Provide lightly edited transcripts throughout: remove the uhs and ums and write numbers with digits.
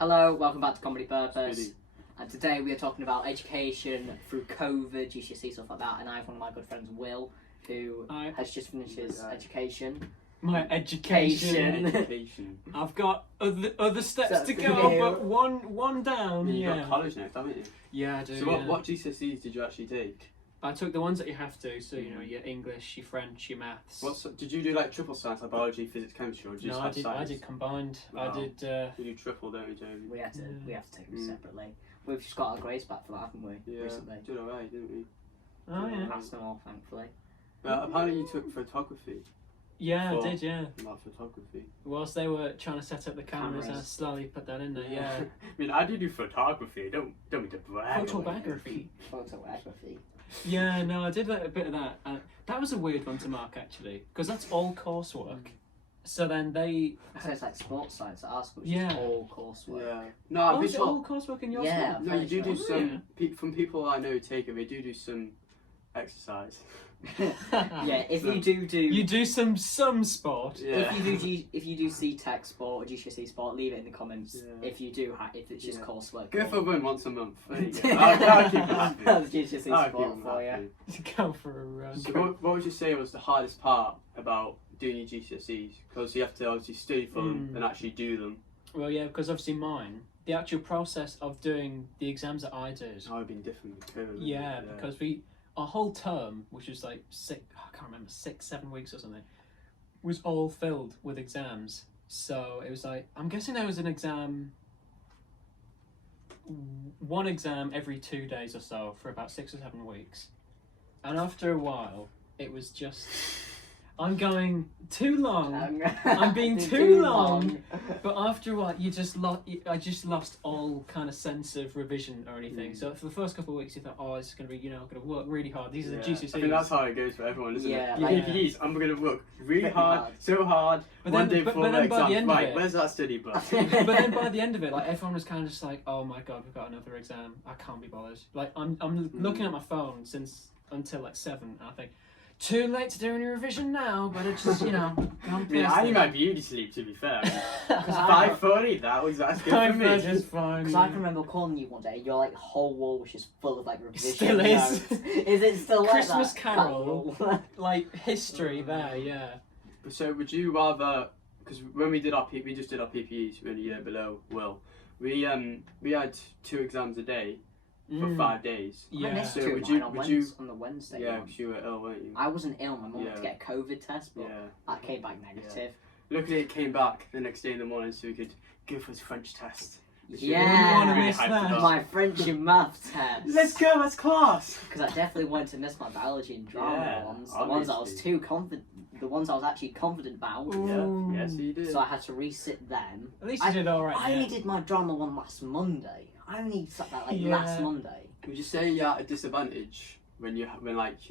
Hello, welcome back to ComedyPurpose. Really? And today we are talking about education through COVID, GCSE, stuff like that. And I have one of my good friends, Will, who has just finished his education. My education. I've got other steps to go, but one down. You've got college next, haven't you? Yeah, I do. So what GCSEs did you actually take? I took the ones that you have to, so you know, your English, your French, your maths. Did you do like triple science, like biology, physics, chemistry, or did you just have science? I did combined. Wow. I did. You do triple, don't you, Jamie? We have to take them separately. We've just got our grades back for that, haven't we? Yeah, recently. did alright, didn't we? Oh yeah. Passed them all, thankfully. Apparently you took photography. Yeah, I did. Yeah. Not photography. Whilst they were trying to set up the cameras, I slowly put that in there. Yeah. I mean, I do photography. Don't be to brag. Photography. Photography. Yeah, no, I did a bit of that. That was a weird one to mark actually, because that's all coursework. So then they. So it's like sports science at our school. It's Yeah. all coursework. Yeah. No, is it all coursework in your Yeah. school? No, you do sure. some. From people I know who take it, they do some exercise. Yeah, if you do you do some sport. Yeah. if you do see tech sport or GCSE sport, leave it in the comments. Yeah. If you do, if it's just coursework. Go or- for one once a month. There you go. I'll keep it happy. That's GCSE I'll sport keep it for you. happy. Go for a run. So what would you say was the hardest part about doing your GCSEs? Because you have to obviously study for them and actually do them. Well, yeah, because obviously mine, the actual process of doing the exams that I did. How have been different with COVID. Yeah, because our whole term, which was like I can't remember, 6-7 weeks or something, was all filled with exams. So it was like, I'm guessing there was one exam every 2 days or so for about 6 or 7 weeks. And after a while, it was just, I'm going too long. I'm being too long. But after a while, I just lost all kind of sense of revision or anything. So for the first couple of weeks, you thought, oh, it's going to be, I'm going to work really hard. These are the GCSEs. I think that's how it goes for everyone, isn't Yeah, it? like- PPEs, I'm going to work really hard, so hard. But one then- day but before the then by the exam, end of right, it- where's that study book? But then by the end of it, like everyone was kind of just like, "Oh my god, we've got another exam. I can't be bothered." Like I'm looking at my phone until like 7, and I think, too late to do any revision now. But it's just I need my beauty sleep, to be fair. Because 5:30, that's good for me. Is fine. Because I can remember calling you one day, your like whole wall was just full of like revision Still is. notes. Is it still like Christmas that? Carol, like history there, yeah. So would you rather? Because when we just did our PPEs in the year below Will. We had 2 exams a day for 5 days. I Yeah. missed So 2 would on you- on the Wednesday. Yeah, one. because you were ill, weren't you? I wasn't ill. My mum had to Yeah. get a COVID test, but Yeah. that came back negative. Luckily, it came back the next day in the morning, so we could go for his French test. which we Yeah. Wanna really miss hyped that. about. My French and maths test. Let's go, that's class. Because I definitely wanted to miss my biology and drama Yeah, ones. The ones I was obviously. too confident. The ones I was actually confident about. Ooh. Yeah, yes, you did. So I had to resit them. At least you did all right. I yeah. only did my drama one last Monday. I only sat that Yeah. last Monday. Would you say you're at a disadvantage when you're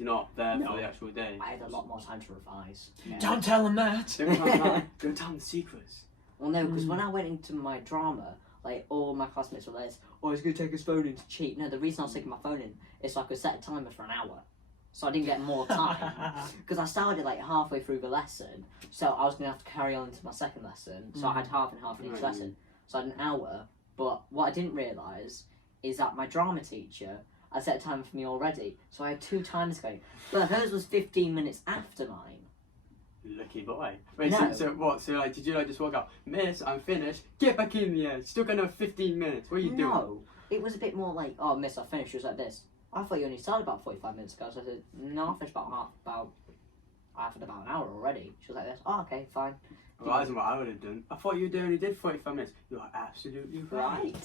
not there No. for the actual day? I had a lot more time to revise. Yeah. Don't tell them that. Don't tell them the secrets. Well, no, because when I went into my drama, like all my classmates were like, "Oh, he's gonna take his phone in to cheat." No, the reason I was taking my phone in is so I could set a timer for an hour, so I didn't get more time. Because I started like halfway through the lesson, so I was gonna have to carry on into my second lesson. So I had half and half in each Right. lesson. So I had an hour. But what I didn't realise is that my drama teacher had set a timer for me already, so I had 2 times going. But hers was 15 minutes after mine. Lucky boy. Wait, No. so what? So like, did you just walk out? Miss, I'm finished. Get back in there. Still got another 15 minutes. What are you doing? No, it was a bit more like, "Oh, miss, I finished." She was like this. I thought you only started about 45 minutes ago. So I said, "No, I finished about an hour already." She was like this. "Oh, okay, fine." Well, that isn't what I would have done. I thought you only did 45 minutes. You are absolutely right.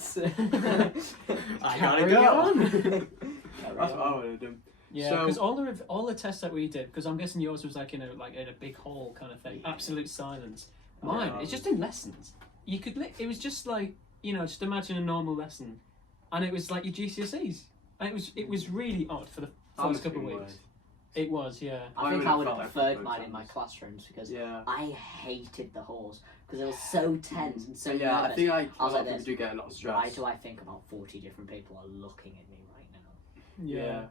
I gotta go. That's what I would have done. Yeah, So- because all the tests that we did, because I'm guessing yours was like in a big hall kind of thing, absolute silence. Mine, it's just in lessons. You could it was just like just imagine a normal lesson, and it was like your GCSEs, and it was really odd for the That first must couple be of weird. weeks. It was, yeah. I I think would I have would have felt like preferred both mine in my times. classrooms because Yeah. I hated the halls because it was so tense and so Yeah, I nervous. think I was a lot like of people this. do get a lot of stress. Why do I think about 40 different people are looking at me right now? Yeah.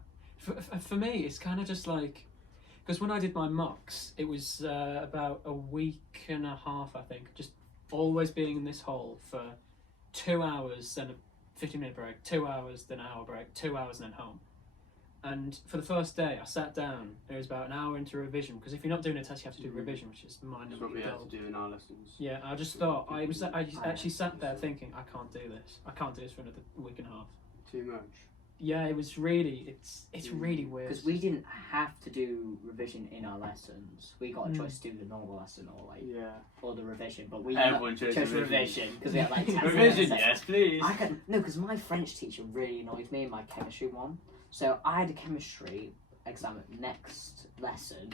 For me, it's kind of just like, because when I did my mocks, it was about a week and a half, I think, just always being in this hall for 2 hours, then a 15-minute break, 2 hours, then an hour break, 2 hours, and then home. And for the first day, I sat down. It was about an hour into revision, because if you're not doing a test, you have to do revision, which is That's what mind-numbing. we had to do in our lessons. Yeah, I just thought I actually sat there thinking, I can't do this. I can't do this for another week and a half. Too much. Yeah, it was really it's really weird. Because we didn't have to do revision in our lessons. We got a choice to do the normal lesson or the revision, but we Everyone chose revision because we had like 10 revision. minutes. Yes, please. No, because my French teacher really annoyed me in my chemistry one. So I had a chemistry exam at next lesson,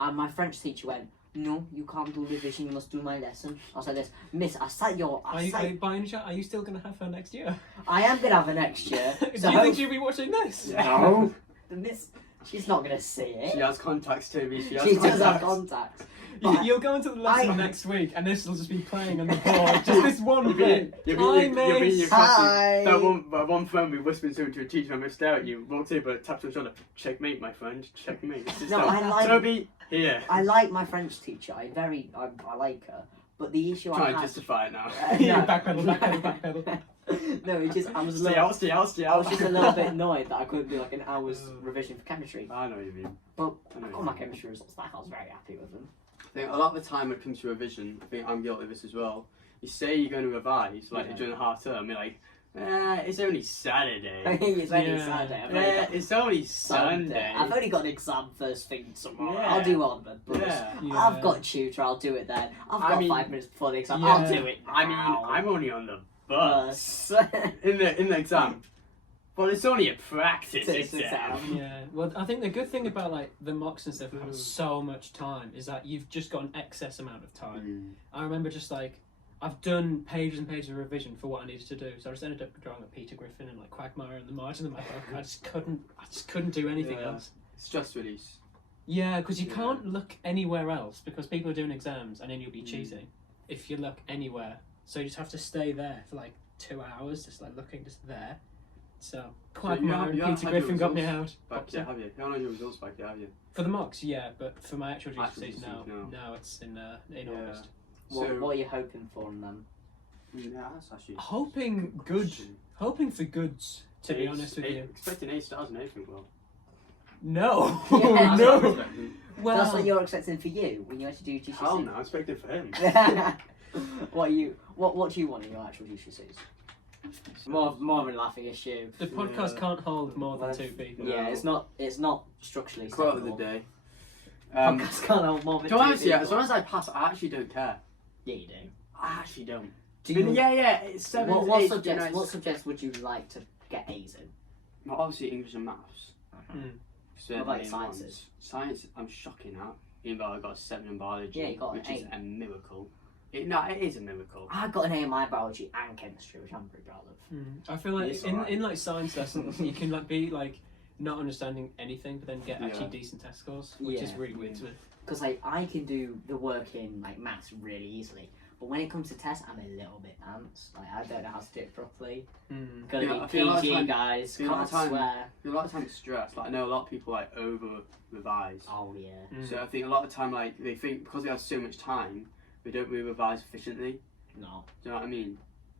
and my French teacher went, "No, you can't do revision. You must do my lesson." I was like, "This, Miss, By any chance, are you still going to have her next year? I am gonna have her next year." Do you think she'll be watching this? No, the Miss, she's not gonna see it. She has contacts, Toby. She Does have contacts. You'll go into the lesson next week, and this will just be playing on the board. Just this one bit. You'll be in your Hi. class. That one friend we whispered something to a teacher and we stare at you, walks over, taps on the shoulder. Checkmate, my friend. Checkmate. No, I like Toby, here. I like my French teacher. I like her. But the issue Try I and had. justify it now. Backpedal. No, it just I was Stay out. I was just a little bit annoyed that I couldn't do like an hour's revision for chemistry. I know what you mean. But I got my chemistry results back. I was very happy with them. I think a lot of the time when it comes to revision, I think I'm guilty of this as well. You say you're going to revise, like during the half term, you're like, it's only Saturday. It's only Saturday. It's only Sunday. I've only got an exam first thing tomorrow. Yeah. I'll do all the books. Yeah. I've got a tutor. I'll do it then. I've got 5 minutes before the exam. I'll do it. I mean, I'm only on the bus in the exam. Well, it's only a practice exam. Yeah. Well, I think the good thing about like the mocks and stuff have so much time is that you've just got an excess amount of time. I remember just like I've done pages and pages of revision for what I needed to do, so I just ended up drawing like Peter Griffin and like Quagmire in the margin of my book. I just couldn't do anything else. Stress release. Yeah, because you can't look anywhere else because people are doing exams and then you'll be cheating if you look anywhere. So you just have to stay there for like 2 hours, just like looking just there. So Quagmire and Peter Griffin got me out. Back yet, have you? You haven't had your results back yet, have you? For the mocks, yeah, but for my actual GCSEs, no, it's in August. What are you hoping for in them? Yeah, that's actually Hoping for goods. To be honest with you, expecting A stars and everything. Well, no, Yeah, no. Well, that's what you're expecting for you when you actually do GCSE. hell no, I'm expecting for him. What do you want in your actual GCSEs? More of a laughing issue. The podcast can't hold more than 2 people. Yeah, it's not structurally Quote of stable. the day. Podcast can't hold more than 2 honestly, people. as long as I pass, I actually don't care. Yeah, you do. I actually don't. Do you? Yeah, it's 7 What 8, subjects? nice. What subjects would you like to get A's in? Well, obviously English and maths. What about sciences? Science, I'm shocking at. Even though I got a 7 in biology, Yeah, you got an which is 8. a miracle. It is a miracle. I got an A in my biology and chemistry, which I'm pretty proud of. I feel like It's in alright. like science lessons, you can like be like not understanding anything, but then get actually decent test scores, which is really weird to me. Because like I can do the work in like maths really easily, but when it comes to tests, I'm a little bit pants. Like I don't know how to do it properly. Gotta I be feel a lot of PG, time- guys. feel a lot Can't of time- swear. A lot of time it's stress. Like I know a lot of people like over revise. Oh yeah. So I think a lot of time like they think because they have so much time, they don't really revise efficiently. No. Do you know what I mean?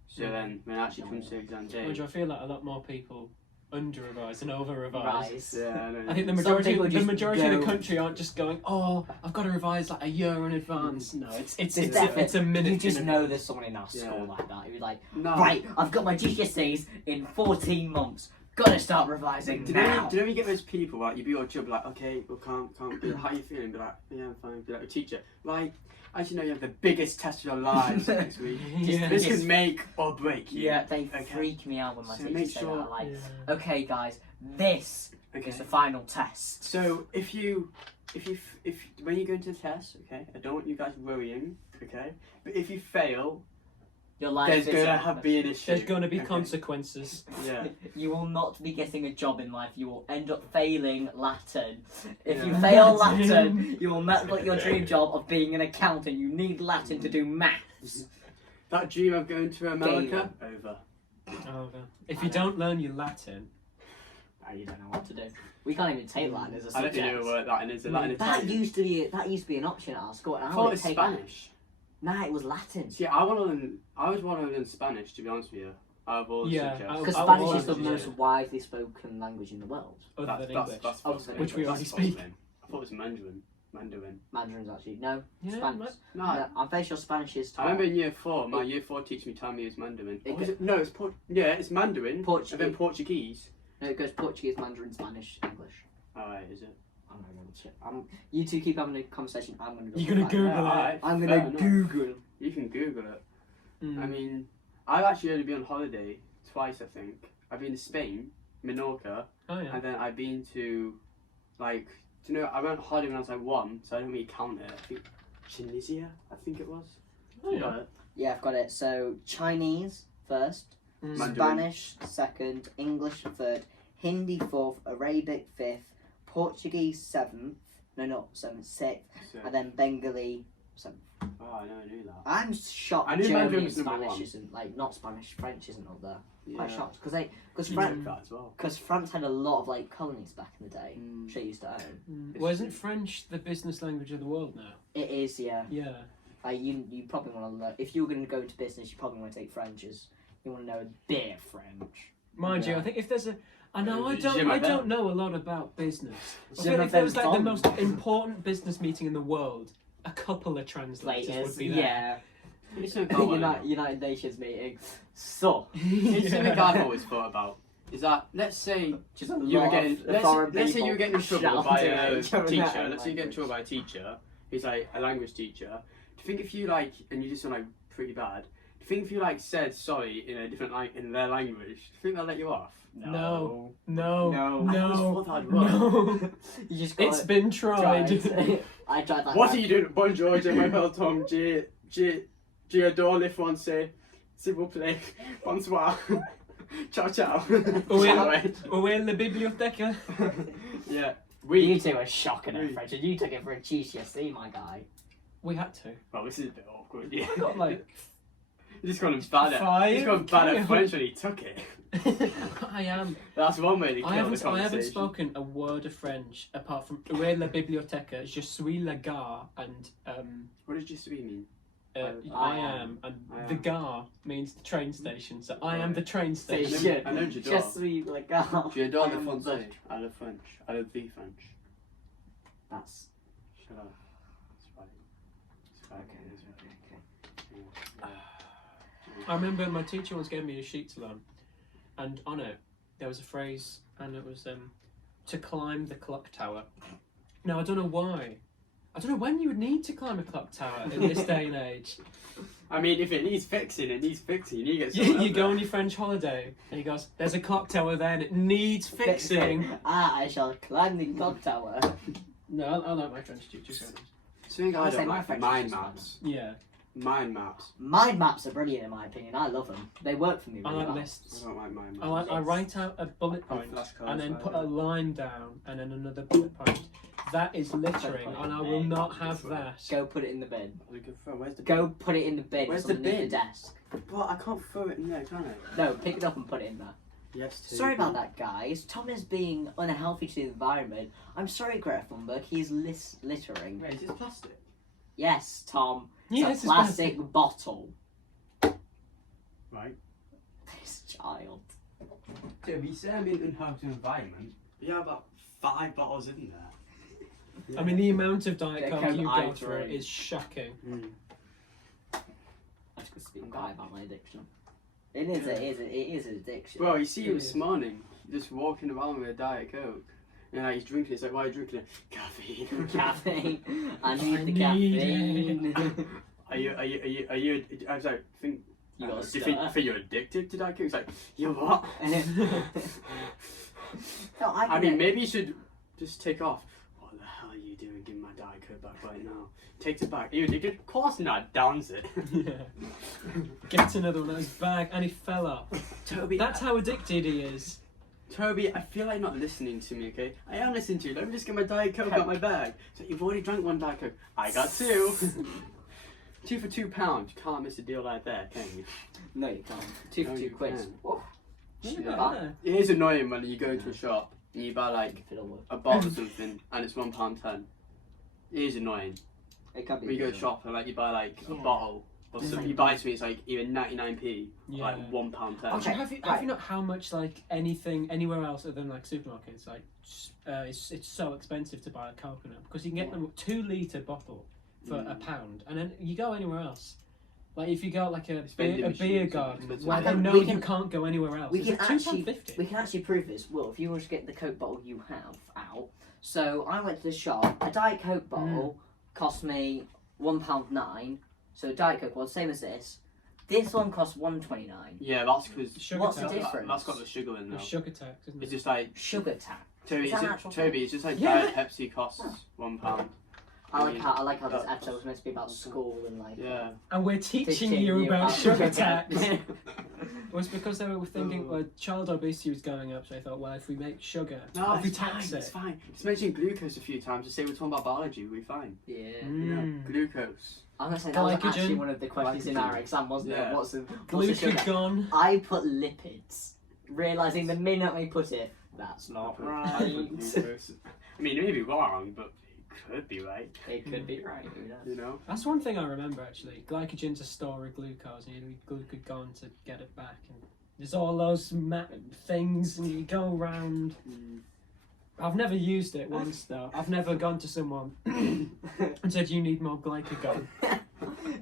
So then when it actually comes to exam day, Which I feel like a lot more people under revise than over revise. Rise. yeah, I know. I think the Some majority people of just the go- country aren't just going, oh, I've got to revise like a year in advance. No, it's a minute. You just in know advance. there's someone in our school Yeah. like that who's like, No. right, I've got my GCSEs in 14 months. Gotta start revising Do you know now. when you get those people like you be your job like okay, well can't be like, how you feeling? Be like yeah I'm fine. Be like a teacher like as you know you have the biggest test of your lives next week. Yeah. This can make or break you. Yeah, they freak me out when my So teachers make say sure- that. Like, Yeah. okay, guys, this Okay. is the final test. So if when you go into the test, okay, I don't want you guys worrying, okay, but if you fail, Your life there's is gonna over. be an issue. There's going to be okay? consequences. Yeah. You will not be getting a job in life. You will end up failing Latin. If you Yeah. fail Latin, you will not get your dream job of being an accountant. You need Latin to do maths. That dream of going to America over. Over. If you don't learn your Latin, You don't know what to do. We can't even take Latin as a I don't subject. know what Latin is. Latin That Italian. used to be an option at our school. And I I thought would it's take Spanish. Nah, it was Latin. See, I would want to learn Spanish, to be honest with you. Out of all the Yeah, subjects. Because I would Spanish want is the to, most yeah. widely spoken language in the world. Other than English. That's Oh, false, which we that's already false speak. then. I thought it was Mandarin. Mandarin's actually no. Yeah, Spanish. No, I'm very sure Spanish is. I remember in year 4, my year 4 teacher told me it's Mandarin. It Or was it? No, it's it's Mandarin. Portuguese. And then Portuguese. No, it goes Portuguese, Mandarin, Spanish, English. Alright, is it? I'm not going to check. You two keep having a conversation. I'm going to go. You're gonna Google it. Alright, I'm fair going to enough. Google. You can Google it. Mm. I mean, I've actually only been on holiday twice, I think. I've been to Spain, Menorca, Oh yeah. and then I've been to, like, do you know, I went on holiday when I was like 1, so I don't really count it. I think Tunisia, I think it was. Oh, You yeah. got it? Yeah, I've got it. So Chinese first, Mm. Mandarin. Spanish second, English third, Hindi fourth, Arabic fifth, Portuguese seventh. No, not seventh, sixth, So, and then Bengali seventh. oh, I never knew that. I'm shocked. I knew German Mandarin and was number Spanish 1. isn't like not Spanish. French isn't up there. Yeah. Quite shocked because You France took that as well. France had a lot of like colonies back in the day. Mm. She used to own. Mm. Well, isn't French the business language of the world now? It is, yeah. Yeah. You probably want to learn. If you were going to go into business, you probably want to take French. As you want to know a bit of French. Mind you, Yeah. I think if there's a, I know I Je don't m'appelle. know a lot about business. I Je feel if there was like the m'appelle most Tom. important business meeting in the world, a couple of translators would be there. yeah. It's something I wanna know. United Nations meeting. So, It's something I've always thought about. Is that, let's say just a you were lot getting, of let's foreign say you people were getting in trouble by shouting a at each other in teacher. their own Let's say you get in trouble by a teacher. He's like a language teacher. Do you think if you like, and you just sound like pretty bad, do you think if you like said sorry in a different in their language, do you think they'll let you off? No. No. I always thought that'd work. no. You just It's got been tried. I tried that. What are you doing? Bonjour, je m'appelle Tom. J'adore les Français. S'il vous plaît. Bonsoir. Ciao, ciao. Oui. Ciao. Où est la bibliothèque? Yeah. You two were shocking at French, and you took it for a GCSE, my guy. We had to. Well, this is a bit awkward. Yeah. I got like You just got him bad at. Five, He's got bad okay. at French when he took it. I am. That's one way to kill I the haven't conversation. spoken a word of French apart from Où est la bibliothèque? Je suis la gare and What does just mean? I am and I the am. gare means the train station. So I am the train So station. shit. I know j'adore. Just so you like, oh, J'adore I le am français. the- I love French. I love the French. That's Shut up. It's fine. It's fine. okay. It's fine. Okay. I remember my teacher once gave me a sheet to learn, and on it there was a phrase, and it was to climb the clock tower. Now I don't know why. I don't know when you would need to climb a clock tower in this day and age. I mean, if it needs fixing, it needs fixing. You need to get You, someone you up go there. on your French holiday, and he goes, "There's a clock tower there, and it needs fixing." I shall climb the clock tower. No, I like my French teacher. so- Something I I would say don't my like, French mind teacher's maps. Yeah, Mind maps. Mind maps are brilliant in my opinion. I love them. They work for me I really like well. I lists. don't like mind I maps. write out a bullet point flashcards, and then I put a don't. line down and then another bullet point. That is littering, point and I in will there. not have that. Go put it in the bin. Where's the Go put it in the bin. Where's It's the underneath bin? the desk. But I can't throw it in there, can I? No, pick it up and put it in there. Yes. Sorry about that, guys. Tom is being unhealthy to the environment. I'm sorry, Greta Thunberg. He's littering. Wait, is this plastic? Yes, Tom. Yeah, It's this a is plastic bottle. Right. This child. To be saying I'm in an unhealthy environment, you have about 5 bottles in there. I mean, the amount of Diet Get Coke Coke you I go through drink. is shocking. Mm. I just speak about my addiction. It is an addiction. Bro, you see him It this is. morning, just walking around with a Diet Coke. And like, he's drinking it. It's like, why are you drinking it? Caffeine. Caffeine. I I need the need caffeine. Are you? I was like, think. You got do you think you're addicted to Diet Coke? It's like, you what? No, I mean, maybe you should just take off. What the hell are you doing? Give me my Diet Coke back right now. Takes it back. Are you addicted? Of course not. Downs it. Yeah. Get another one out of his bag, and he fell off. Toby, That's how addicted he is. Toby, I feel like you're not listening to me, okay? I am listening to you. Let me just get my Diet Coke out my bag. So you've already drank 1 Diet Coke. I got 2. 2 for £2. You can't miss a deal like that, can you? No, you can't. 2 for No, 2 you quid. can. Whoa. Look Shoot at that. that. It is annoying when you go into a shop and you buy like Fiddle with. a bottle of something and it's £1.10. It is annoying. It can be. When you go to illegal. shop and like you buy like a Yeah. bottle, or Just something, like- you buy something it's like even 99p, or Yeah. like £1 Oh, ten. Have you Right. not how much like anything anywhere else other than like supermarkets like it's so expensive to buy a coconut because you can get Yeah. them 2 litre bottle for £1, and then you go anywhere else. Like if you go like a vending beer machines, garden it's where they expensive. know We you can- can't go anywhere else. We It's can like actually £2.50. we can actually prove this. Well, if you want to get the Coke bottle you have out. So I went to the shop. A Diet Coke bottle cost me £1.09. So Diet Coke was same as this. This one cost £1.29. Yeah, that's because Sugar What's the tax. difference? That's got the sugar in The there. sugar tax, isn't It's it? just like Sugar tax. Toby. Is that an actual Toby, it's just like Yeah. Diet Pepsi costs £1. I like how this That's- episode was meant to be about school and like Yeah. And we're teaching you about sugar tax. tax. Well, it's because they were thinking well, child obesity was going up, so they thought, well, if we make sugar, No, if we it's tax fine. it. It's fine. Just mention glucose a few times. Just say we're talking about biology. We'll be fine. Yeah. You know, Mm. glucose. I'm gonna say that was actually Glycogen. one of the questions in our exam, wasn't Yeah. it? What's the sugar? Glucagon. I put lipids, realizing the minute I put it, that's I not put right. glucose. I mean, it may be wrong, but it could be right. It could be right. Who knows? You know. That's one thing I remember actually. Glycogen's a store of glucose, and you need glucagon to get it back. And there's all those things, and you go around. I've never used it once though. I've never gone to someone and said you need more glycagon.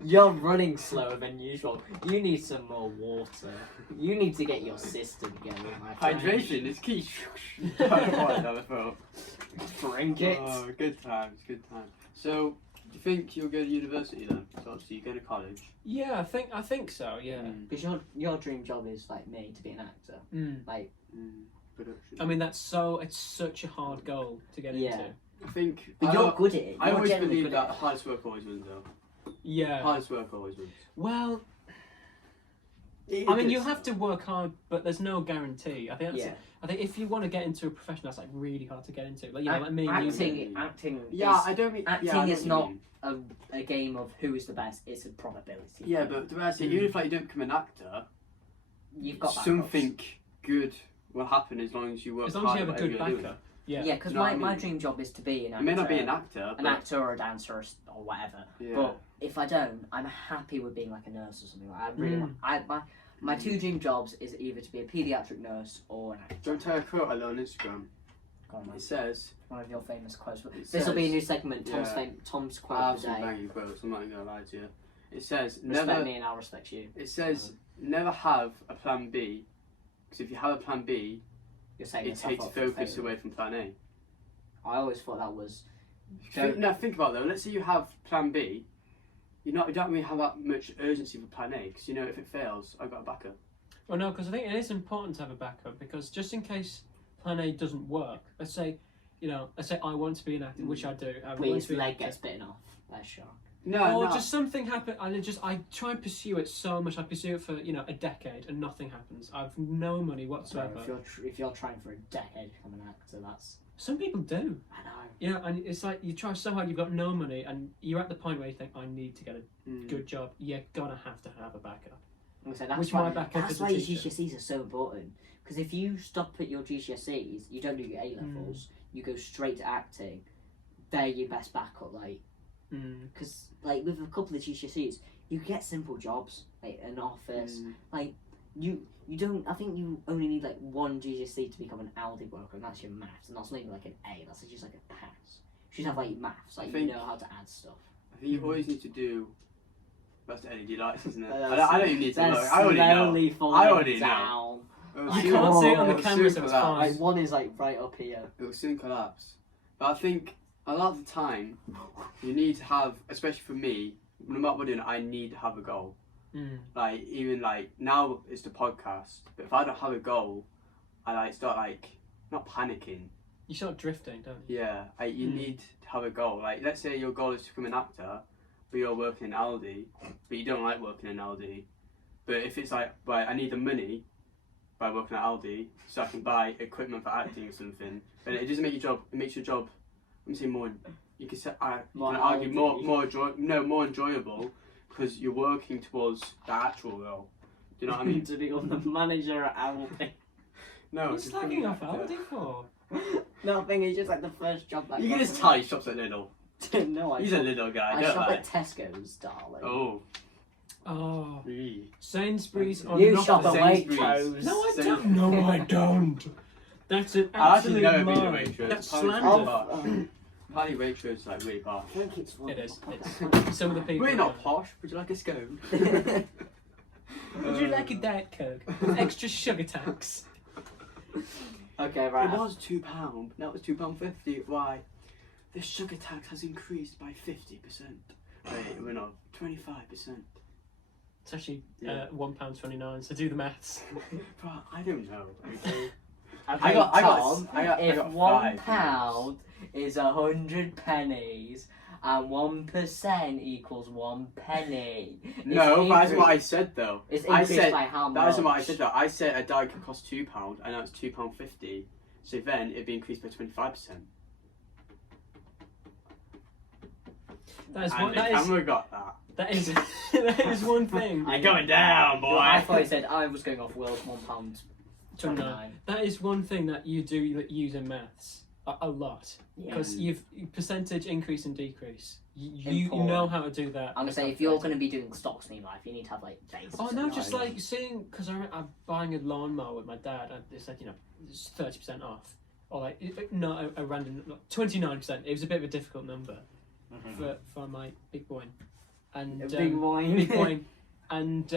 You're running slower than usual. You need some more water. You need to get your system together, my friend. Hydration is key. Another phone. Drink it. Oh, good times, good times. So, do you think you'll go to university then? So obviously you go to college. Yeah, I think so. Yeah. Because your dream job is like me to be an actor. Mm. Like Production. I mean, it's such a hard goal to get Yeah. into. I think. but you're good at it. I You're always generally believe good that at it. hardest work always wins, though. Yeah. Hardest work always wins. Well, I mean, you have to work hard, but there's no guarantee. I think that's. Yeah. I think if you want to get into a profession, that's like really hard to get into. Like you know, like me and you. Acting. Yeah, is, I don't mean. acting yeah, I know is what you not mean. a game of who is the best. It's a probability. Yeah, but the way I say, even if like you don't become an actor, You've got backups. something good will happen as long as you work As long as hard you have a at good whatever you're doing. backer. Yeah. Yeah, because Do you know my, what I my mean? dream job is to be an actor. You may not be an actor, an but actor or a dancer or whatever. yeah. But if I don't, I'm happy with being like a nurse or something. Like I really want. My two dream jobs is either to be a paediatric nurse or an actor. Don't tell a quote I learned on Instagram. Go on, man. It says, One of your famous quotes. It This will be a says- new segment. Tom's yeah. Tom's quote I of the have some day. banging quotes, I'm not even gonna lie to you. It says, Respect me and I'll respect you. It says, never have a plan B, because if you have a plan B, You're saying it yourself takes up for focus failure. away from plan A. I always thought that was. Think about it though. Let's say you have plan B. You don't really have that much urgency for plan A, because you know if it fails, I've got a backup. Well, no, because I think it is important to have a backup because just in case Plan A doesn't work, let's say I want to be an actor, which I do. I want Please, to be an leg actor. gets bitten off. That's shark. No, Or no. just something happen. I try and pursue it so much. I pursue it for a decade, and nothing happens. I've no money whatsoever. If you're trying for a decade to become an actor, that's. Some people do. I know. And it's like you try so hard, you've got no money, and you're at the point where you think, I need to get a Mm. good job. You're gonna have to have a backup. So that's Which why, my backup that's is a why your teacher. GCSEs are so important. Because if you stop at your GCSEs, you don't do your A levels, you go straight to acting. They're your best backup, like. Because like with a couple of GCSEs, you get simple jobs like an office. Like you don't. I think you only need like one GCSE to become an Aldi worker, and that's your maths, and that's not even like an A. That's just like a pass. You should have like maths, like you know how to add stuff. I think you always need to do. That's the LED lights, isn't it? That's- I don't even need to look. They're I already know. slowly falling I already know. down. I can't see it on the It'll camera, soon so it's collapse. fine. Like one is like right up here. It will soon collapse. But I think a lot of the time, you need to have, especially for me, no matter what we're doing, I need to have a goal. Like even like now it's the podcast, but if I don't have a goal, I like start like not panicking. You start drifting, don't you? Yeah, you need to have a goal. Like let's say your goal is to become an actor, but you're working in Aldi, but you don't like working in Aldi. But if it's like, right, I need the money by working at Aldi so I can buy equipment for acting or something, then it doesn't make your job. It makes your job. Let me say more. You can say More can argue Aldi. more enjoyable because you're working towards the actual goal. Do you know what I mean? To become the manager at Aldi. No, What's just slagging becoming off an actor. Aldi for? No, thing is just like the first job that. You can just tell he shops at Lidl. No, He's a little guy, I don't shop I? at Tesco's, darling. Oh. Oh, Eee. Sainsbury's or You not shop at Sainsbury's. Waitrose. No, I Sainsbury's. don't. No, I don't. That's an I actually absolute never been to lie. Waitrose. That's Apparently slander. Apparently Waitrose is like really posh. I think it's one. It is. It's some of the people. We're not posh. Would you like a scone? Would you like a Diet Coke with extra sugar tax? Okay, right. It was £2. Now it's £2.50. Why? The sugar tax has increased by 50%. Wait, we're not 25%. It's actually Yeah. £1.29. So do the maths. But I don't know. Okay. Okay, Tom, I I got £1 £5. is 100 pennies and 1% equals 1 penny. No, that's what I said though. It's I increased said by how much? that isn't what I said though. I said a Diet Coke costs £2 and now it's £2.50. So then it'd be increased by 25%. That is And one. the That is. camera got that. That is. That is one thing. I'm going down, boy. Well, I thought you said I was going off Will's £1.29. 29. That is one thing that you do use in maths a lot because you've percentage increase and decrease. You know how to do that. I'm gonna say if you're gonna be doing stocks in your life, you need to have like basics. Oh no, and just knowledge. like seeing because I'm buying a lawnmower with my dad. And they said it's 30% off, or like not a random 29%. It was a bit of a difficult number for my big boy, and Big boy. big boy, and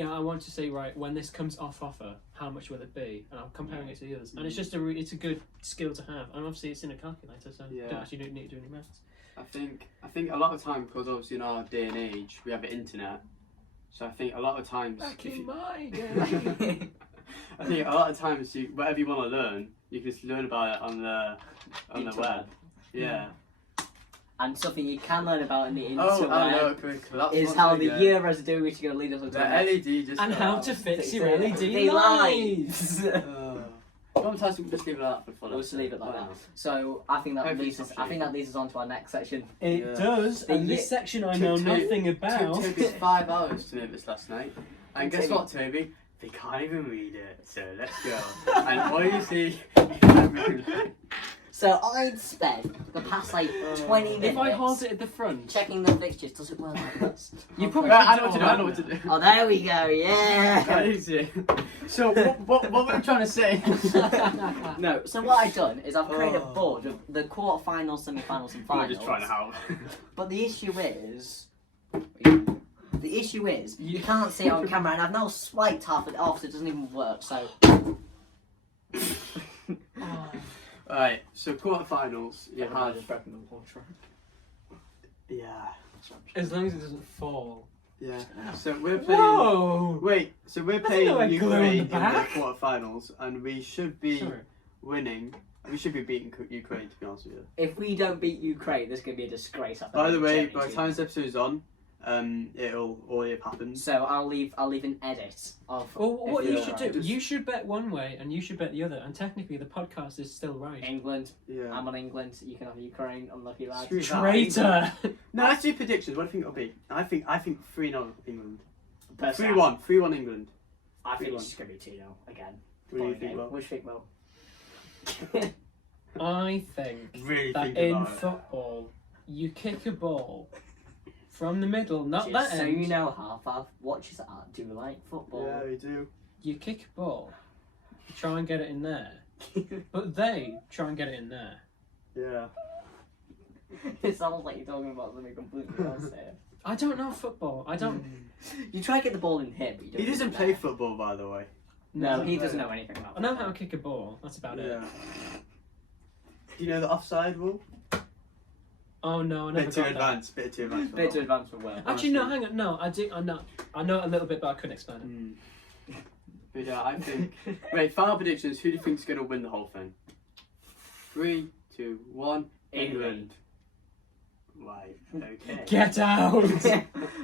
I want to say right when this comes off offer, how much will it be? And I'm comparing it to the others, and it's just it's a good skill to have, and obviously it's in a calculator, so you don't actually need to do any maths. I think a lot of time because obviously in our day and age we have the internet, so I think a lot of times Back if in you, my day. I think a lot of times whatever you want to learn, you can just learn about it on the Internet. web. Yeah. And something you can learn about in the Oh, I know. internet Can we collapse is once how the again? Euros are doing, which is going to lead us on to The the next- LED just And how to fix your LED the lights. Sometimes we can just leave it like that for We'll just leave it like that. Whatever. So I think that Hopefully leads us. it's I not think that leads us on to our next section. It Yeah. does, and this section I know nothing about. Took Toby 5 hours to make this last night. And guess Toby. what, Toby? They can't even read it. So let's go. And all you see, you can't read it. So I'd spent the past like 20 minutes If I hold it at the front, checking the fixtures. Does it work like this? you probably. Right, I should know what to do. I know what to do. Oh, there we go. Yeah. Easy. So what were you trying to say? No. So what I've done is I've created a board of the quarterfinals, semi-finals, and We're finals. just trying to help. But the issue is, you can't see it on camera, and I've now swiped half it off, so it doesn't even work. So. Alright, so quarterfinals, you have. Yeah. As long as it doesn't fall. Yeah. So we're playing. Whoa! Wait, so we're I playing think I had glue on the Ukraine in the back. quarterfinals, and we should be Sorry. winning. We should be beating Ukraine, to be honest with you. If we don't beat Ukraine, there's going to be a disgrace. By the way, by the time this episode is on, it'll already have happened. So I'll leave an edit of. Well, what if you we should try. do, you should bet one way and you should bet the other, and technically the podcast is still right. England. Yeah. I'm on England. You can have Ukraine. Unlucky lads. Screw that. Traitor! No, let's do predictions. What do you think it'll be? I think 3-0 England. Personally, 3-1. 3-1 England. I think 3-1. it's just going to be 2-0 again. What do you Boring think, game. Will? What do you think, Will? I think Really that think in about it. football, you kick a ball from the middle, not Just that so end. you know, half watches that do like football. Yeah, we do. You kick a ball, try and get it in there, but they try and get it in there. Yeah. It sounds like you're talking about something completely else here. I don't know football. I don't. You try to get the ball in here, but you don't. He doesn't get play there. football, by the way. No, he play doesn't it. know anything about I know football. how to kick a ball. That's about it. Yeah. Do you know the offside rule? Oh no, I never Bit too got that. advanced. Bit too advanced. Bit too advanced for Will. Actually, no. Hang on. No, I do. I know a little bit, but I couldn't explain it. But yeah, I think. Wait, final predictions. Who do you think's going to win the whole thing? 3, 2, 1. England. Right. Okay. Get out!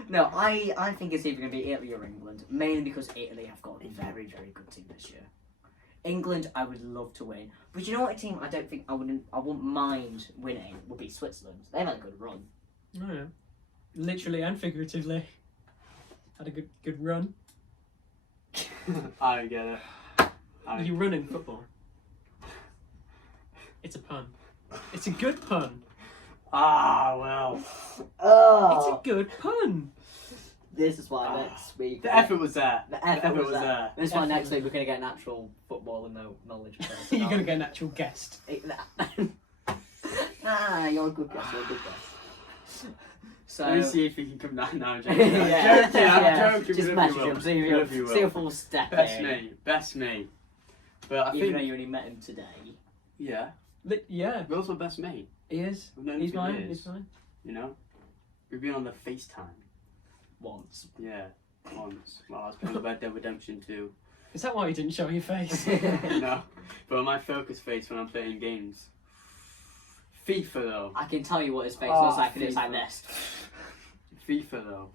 No, I think it's either going to be Italy or England, mainly because Italy have got a very, very good team this year. England, I would love to win, but you know what? A team I don't think I wouldn't mind winning would be Switzerland. They've had a good run. Oh yeah, literally and figuratively. Had a good run. I get it. You run in football. It's a pun. It's a good pun. Ah, well. Oh, It's a good pun. this is why next week. The effort was there. The effort was there. This is why next week we're gonna get an actual football and no knowledge person. You're gonna get an actual guest. You're a good guess. You're a good guess. So Let me see if he can come down now. I'm joking. yeah. I'm joking. Just whatever message you will. him. See Whatever you if will. he'll step Best in. mate. Best mate. But I Even though think. you only met him today. Yeah. Yeah, Will's my best mate. he is. We've known him He's for mine. years, He's mine. You know? We've been on the FaceTime. Once. Yeah. Once. While I was playing Red Dead Redemption 2. Is that why you didn't show your face? No. But my focus face when I'm playing games. FIFA though. I can tell you what his face Oh, looks like, and it's like FIFA. this. FIFA though.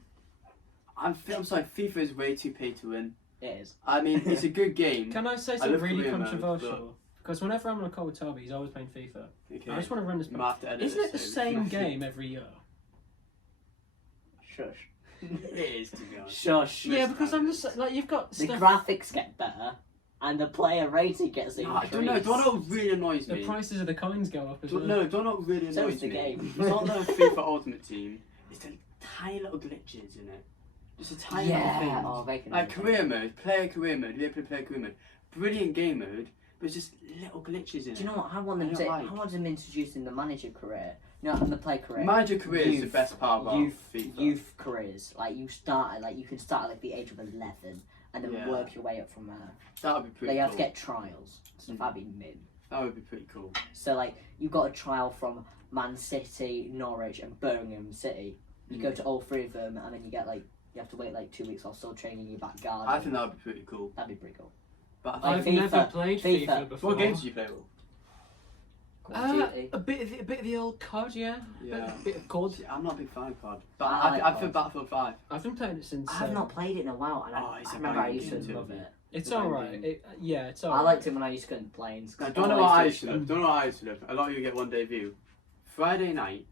I'm sorry, FIFA is way too pay to win. It is. I mean, it's a good game. Can I say I something love really career mode, controversial? Because whenever I'm on a call with Toby, he's always playing FIFA. Okay. I just want to run this You back. might have to edit Isn't it the this, so same it's not- game every year? Shush. It is, to be honest. Shush. Yeah, because I'm just like you've got The stuff. graphics get better, and the player rating gets No, increased. I don't know. Do you know what really annoys The me? prices of the coins go up as Do, well. no, do you know what really So annoys is the me? game. It's not the FIFA Ultimate Team. It's the tiny little glitches in it. Just a tiny little Yeah. thing. Oh, they can Like do career mode, player career mode, you play player career mode. Brilliant game mode, but it's just little glitches in it. Do you know what? I want them I to. don't like. I want them introducing the manager career. You know, and the play career. Manager career is the Youth- best part about FIFA. Youth careers. Like you start. Like you can start at like the age of 11, and then Yeah. work your way up from there. That would be pretty Like you cool. have to get trials. So that'd be min. That would be pretty cool. So like you got a trial from Man City, Norwich, and Birmingham City. You go to all three of them, and then you get like you have to wait like 2 weeks while still training your back garden. I think that would be pretty cool. That'd be pretty cool. But Like I've FIFA, never played FIFA, FIFA. before. what games do you play with? Call of Duty. A bit of the old COD, yeah. Yeah. A bit of COD. See, I'm not a big fan of COD. But I like I've played COD. Battlefield 5. I've been playing it since. I have not played it in a while, and Oh, I it's a remember I banging used to game too. love it. It's the alright. game. Yeah, it's I alright. liked it when I used to go in planes. Now, don't know what I used to love. Don't know what I used to love. A lot of you get one day view. Friday night,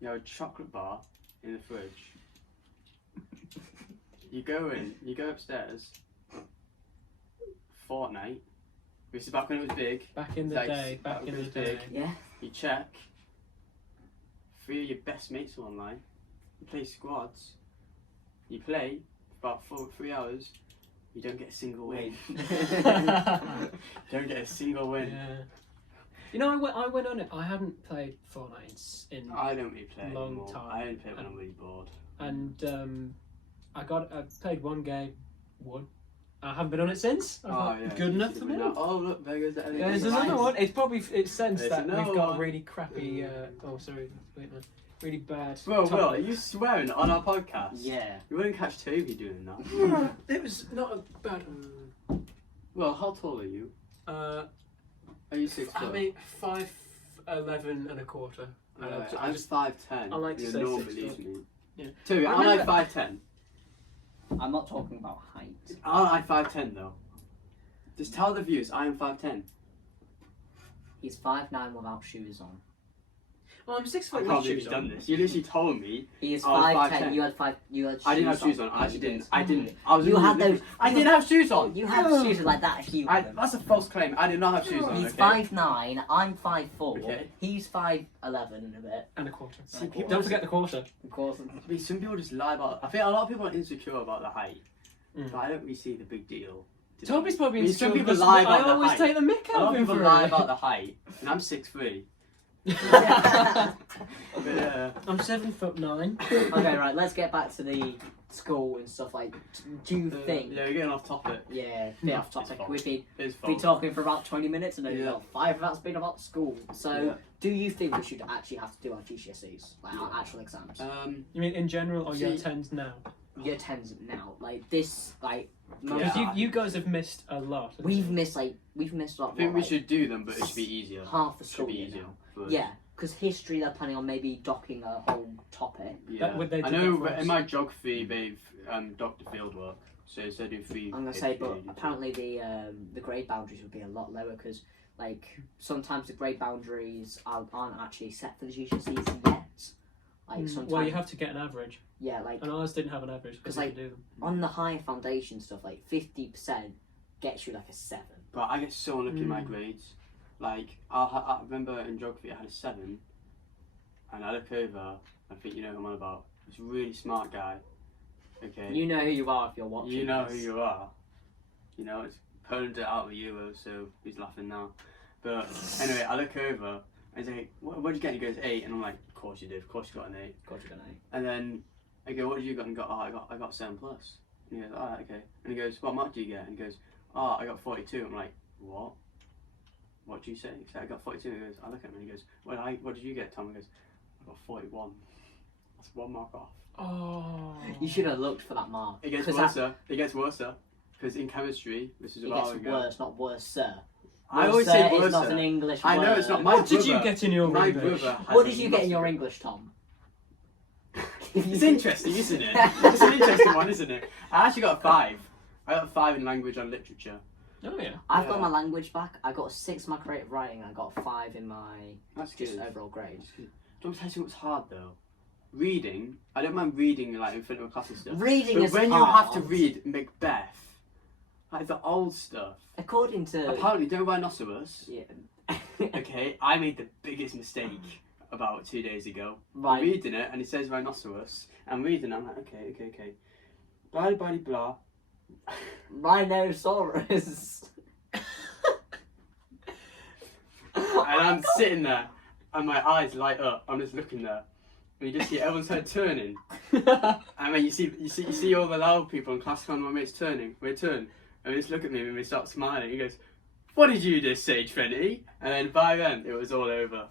you have a chocolate bar in the fridge. You go in, you go upstairs. Fortnite. This is back when it was big. Back in the Like, day. Back that in the was day. big. Yeah. You check. 3 of your best mates are online. You play squads. You play for about 3 hours. You don't get a single win. Don't get a single win. Yeah. You know, I went on it. I haven't played Fortnite in, I don't really play Long anymore. time. I only play when I'm really bored. and I played one game, won. I haven't been on it since. I thought, good enough for me. Oh look, there goes the LED There's lights. another one. It's probably sense There's that another we've got one. really crappy. Oh, sorry, wait, man. Really bad. Bro, topic. Will, are you swearing on our podcast? Yeah. You wouldn't catch Toby doing that. It was not a bad. Well, how tall are you? Are you 6 foot? I mean, 5'11" and a quarter. Right, I I'm just 5'10". I like to You say no 6 believes foot. me. Yeah. Toby, I I'm like remember- 5'10". I'm not talking about height. I'm like 5'10" though. Just tell the viewers I am 5'10". He's 5'9" without shoes on. Oh, I'm 6 I foot can't with believe shoes you've done on. this. You literally told me. He is I was 5'10". 5'10". You had five. You had. Shoes I didn't have shoes on. I Yeah, actually you didn't. did. I didn't. I was. You had literally- those- I didn't have shoes on. You had shoes like that. If you. That's a false claim. I did not have shoes on. He's okay? 5'9". I'm 5'4". Okay. He's 5'11" and a bit. And a quarter. See, people Don't just- forget the quarter. Of course. I mean, some people just lie about. I think a lot of people are insecure about the height, Mm. but I don't really see the big deal. Toby's probably I mean, some insecure people because lie I about the always height. take the mick A out lot of of him people for lie it. about the height, and I'm 6'3". But I'm 7'9". Okay, right. Let's get back to the school and stuff. Like, do you think? yeah, we're getting off topic. Yeah, bit off It's topic. false. We've been It's been false. talking for about 20 minutes, and only Yeah. about 5 of that's been about school. So, Yeah. do you think we should actually have to do our GCSEs, like our actual exams? You mean in general or year See- 10s now? Year 10s now, like this, like Because Yeah. you guys have missed a lot. we've missed a lot. I think more, we like, should do them, but it should be easier. half the It should school be year easier. now. but- Yeah, because history they're planning on maybe docking a whole topic. Yeah. Would they do I that know for us? in my geography they've docked the field work, so instead of doing 3. I'm gonna say, but pages, apparently the grade boundaries would be a lot lower because like sometimes the grade boundaries aren't actually set for the GCSEs yet. Like sometimes, Well, you have to get an average, yeah, like and ours didn't have an average because 'Cause, we like, didn't do them. on the higher foundation stuff, like 50% gets you like a 7. But I get so unlucky in my grades. Like I remember in geography I had a 7, and I look over. I think you know who I'm on about. This really smart guy. Okay. You know who you are if you're watching. You know this. who you are. You know, it's pwned it out of Euro, so he's laughing now. But anyway, I look over and he's like, what did you get? He goes, 8. And I'm like, of course you did. Of course you got an 8. Of course you got an 8. And then I go, what did you got? And he goes, oh, I got 7 plus. And he goes, alright, okay. And he goes, what mark do you get? And he goes, oh, I got 42. I'm like, what? What do you say? He said, I got 42. He goes, I look at him and he goes, what did you get, Tom? He goes, I got 41. That's 1 mark off. Oh. You should have looked for that mark. It gets worse. It gets worse. Because in chemistry, this is It about gets ago. worse, not worse, sir. I always say Worse worse. is not an English I know word. it's not. My What did you brother- get in your my English? brother has What a did you get in your massive- English, Tom? It's interesting, isn't it? It's an interesting one, isn't it? I actually got a 5. I got a 5 in language and literature. Oh yeah. I've got Yeah. my language back. I got a 6 in my creative writing. I got a 5 in my That's just good. overall grade. Do you want to tell you what's hard though? Reading. I don't mind reading like in front of a class and stuff. Reading But is when hard. you have to read Macbeth, like the old stuff. According to Apparently, don't rhinoceros. yeah. Okay, I made the biggest mistake about 2 days ago. I'm Right. reading it and it says rhinoceros. I'm reading. I'm like, okay. Blah blah blah. Rhinoceros. And I'm sitting there, and my eyes light up. I'm just looking there, and you just see everyone's head turning. And then you see all the loud people in class when my mate's turning. We turn, and they just look at me and we start smiling. He goes, "What did you just say, Trinity?" And then by then it was all over.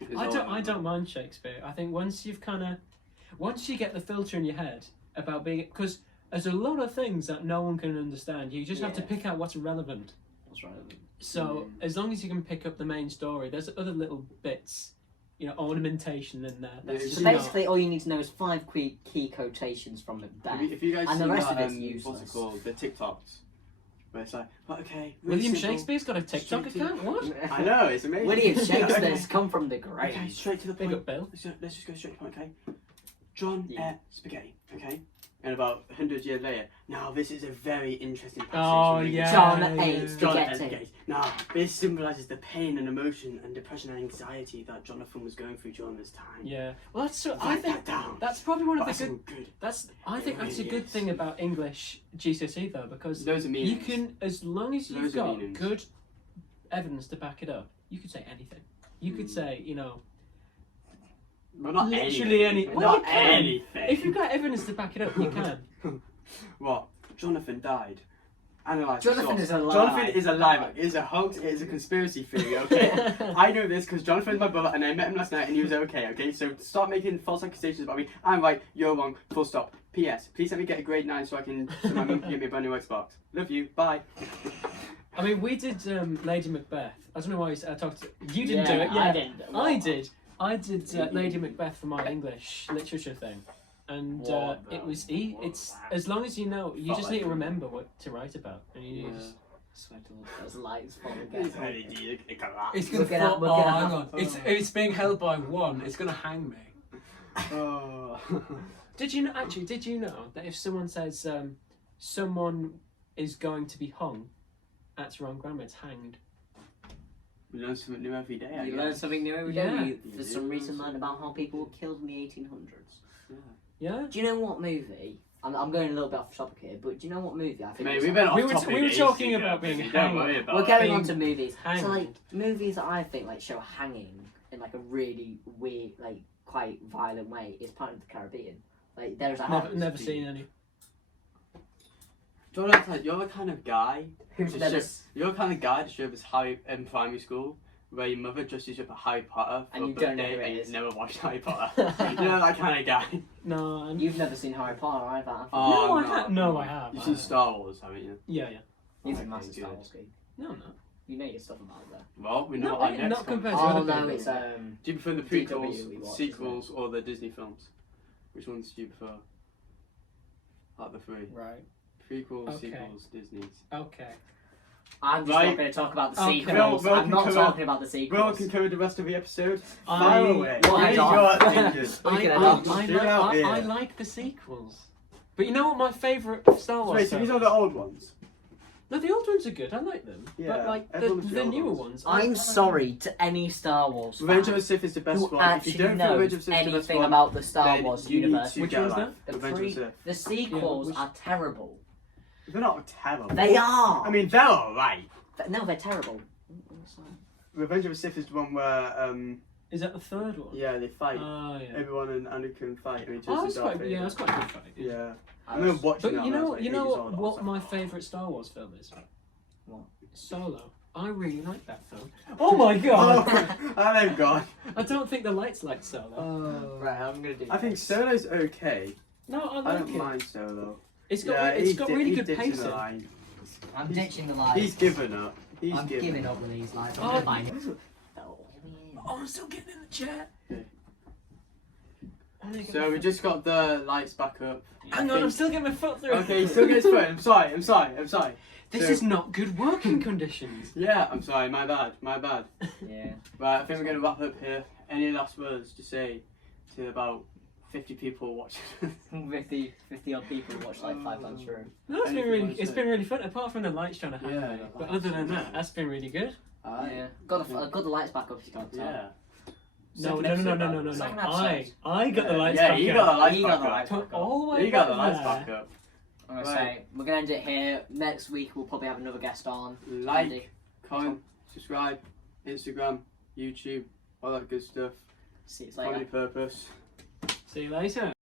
It was all I over. don't mind Shakespeare. I think once you get the filter in your head about being, because there's a lot of things that no one can understand. You just have to Yeah. pick out what's relevant. That's right. So as long as you can pick up the main story, there's other little bits, ornamentation in there. That's Yeah, just So basically, all you need to know is 5 key quotations from Macbeth. If you guys And see the rest that, of it's what's useless. it called? The TikToks. Where it's like, well, okay. really William simple. Shakespeare's got a TikTok Straight to- account. What? I know, it's amazing. William Yeah, Shakespeare's okay. come from the grave. Okay, straight to the Big point. up, Bill. Let's just go straight to the point, okay? John Yeah. ate spaghetti, okay? And about 100 years later, now this is a very interesting passage. Oh, from the- yeah. John ate John ate spaghetti. spaghetti. Now, this symbolises the pain and emotion and depression and anxiety that Jonathan was going through during this time. Yeah. Well, that's. I Write think that down. that's probably one of the That's good. good. I think that's a really good is. thing about English GCSE though, because Those are meanings. you can, as long as you've Those are got meanings. good evidence to back it up, you could say anything. You could say, Well, not literally anything. any- well, Not you can. anything. if you've got evidence to back it up, you can. What? Jonathan died. Analyse Jonathan the is source. alive. Jonathan is alive. It is a hoax. It is a conspiracy theory. Okay. I know this because Jonathan's my brother, and I met him last night, and he was okay. Okay. So stop making false accusations about me. I'm right. You're wrong. Full stop. P.S. Please let me get a grade 9 so my mum can get me a brand new Xbox. Love you. Bye. I mean, we did Lady Macbeth. I don't know why I talked to you. Didn't do it. I Yeah, didn't. I did Lady Macbeth for my English literature thing, and What it the- was what it's the- as long as you know, you Felt just like need to it. remember what to write about, and you just. Those lights falling It's down. really deep. It can laugh. It's gonna We're gonna- fall. we're Oh, gonna hang have- on. It's being held by 1. It's gonna hang me. Oh. Did you know that if someone says someone is going to be hung, that's wrong grammar. It's hanged. We learn something new every day. I You guess. learn something new every Yeah. day. You, You for do. some reason, learn about how people were killed in the 1800s. Yeah. Do you know what movie? I'm going a little bit off topic here, but do you know what movie I think? Mate, was we've like- been off We were topic we were ages talking ago. about being Don't hanged. worry about We're it. going being on to movies. hanged. So like movies that I think like show hanging in like a really weird, like quite violent way is Pirates of the Caribbean. Like there's a Never seen any. Jonathan, you're the kind of guy. Who's to never show- You're the kind of guy to show up as Harry in primary school, where your mother dresses you up as Harry Potter for And a you don't know birthday who it and is. you've never watched Harry Potter. You know that kind of guy. No, I'm, You've never seen Harry Potter either. have you? Oh, No, I have. You've seen Star Wars, haven't you? yeah, yeah. He's a Okay, massive Star good. Wars geek. No. You know your stuff about it though. Well, we know Not what our really, next not compared one- to Oh other no, people. it's Do you prefer the DW we prequels, watched, sequels, or the Disney films? Which ones do you prefer? Out of the 3. Right. Prequels, Okay. sequels, Disney's. Okay. I'm just Right. not going to talk about the Okay. sequels. Will I'm not can talking about the sequels. Will can cover the rest of the episode. I- Fire away. Well, What I is don't. your opinion? We can I, adopt. I, Shoot out like, here. I like the sequels. But you know what my favourite Star Wars Wait, so these are the old ones? No, the old ones are good. I like them. Yeah, But like everyone loves the the old newer ones. ones. I'm sorry to any Star Wars fan Revenge of the Sith is the best who one. If you actually don't think knows Revenge of the Sith is the best anything one, about the Star then Wars you need universe. to Which get one's life. The, Revenge of the Sith. the sequels which- are terrible. They're not terrible. They are. I mean, they're alright. No, they're terrible. Revenge of the Sith is the one where, Is that the third one? yeah, they fight. Oh yeah. Everyone and Anakin fight. And he Oh, turns that's to Darth quite. Yeah, Vader. that's quite a good fight. Yeah. I remember watching But that you when I was know, like you 8 know years old. I was what like, my oh. favourite Star Wars film is? What? Solo. I really like that film. Oh my god! Oh, they've gone. I don't think the lights like Solo. Oh, right, I'm gonna do. I think Solo's okay. No, I I like don't it. mind Solo. It's got Yeah, it's got really he good dips in the pacing. line. I'm ditching the lights. He's given up. He's I'm given giving up. up with these lights. Oh. I'm fine. Oh, I'm still getting in the chair. Okay. Oh, there you go. So we just got the lights back up. Hang on, I'm still getting my foot through. Okay, you still get his foot. I'm sorry. This So- is not good working conditions. Yeah, I'm sorry. My bad. Yeah. Right, I think we're going to wrap up here. Any last words to say to about 50 people watching? 50 odd people watch like 5 times through. No, it's been Anything really, you wanna it's say? been really fun. Apart from the lights trying to hang Yeah, me. the But lights. other than that, that's been really good. Yeah. Got the lights back up if you can't tell. Yeah. No, Second no. episode back. Second I episode. got the lights Yeah, back you up. got the lights You back got the up. lights Put back up. all the way You got the back lights there. back up. I'm gonna Right. say we're gonna end it here. Next week we'll probably have another guest on. Like, Andy. comment, subscribe, Instagram, YouTube, all that good stuff. See you later. ComedyPurpose. See you later.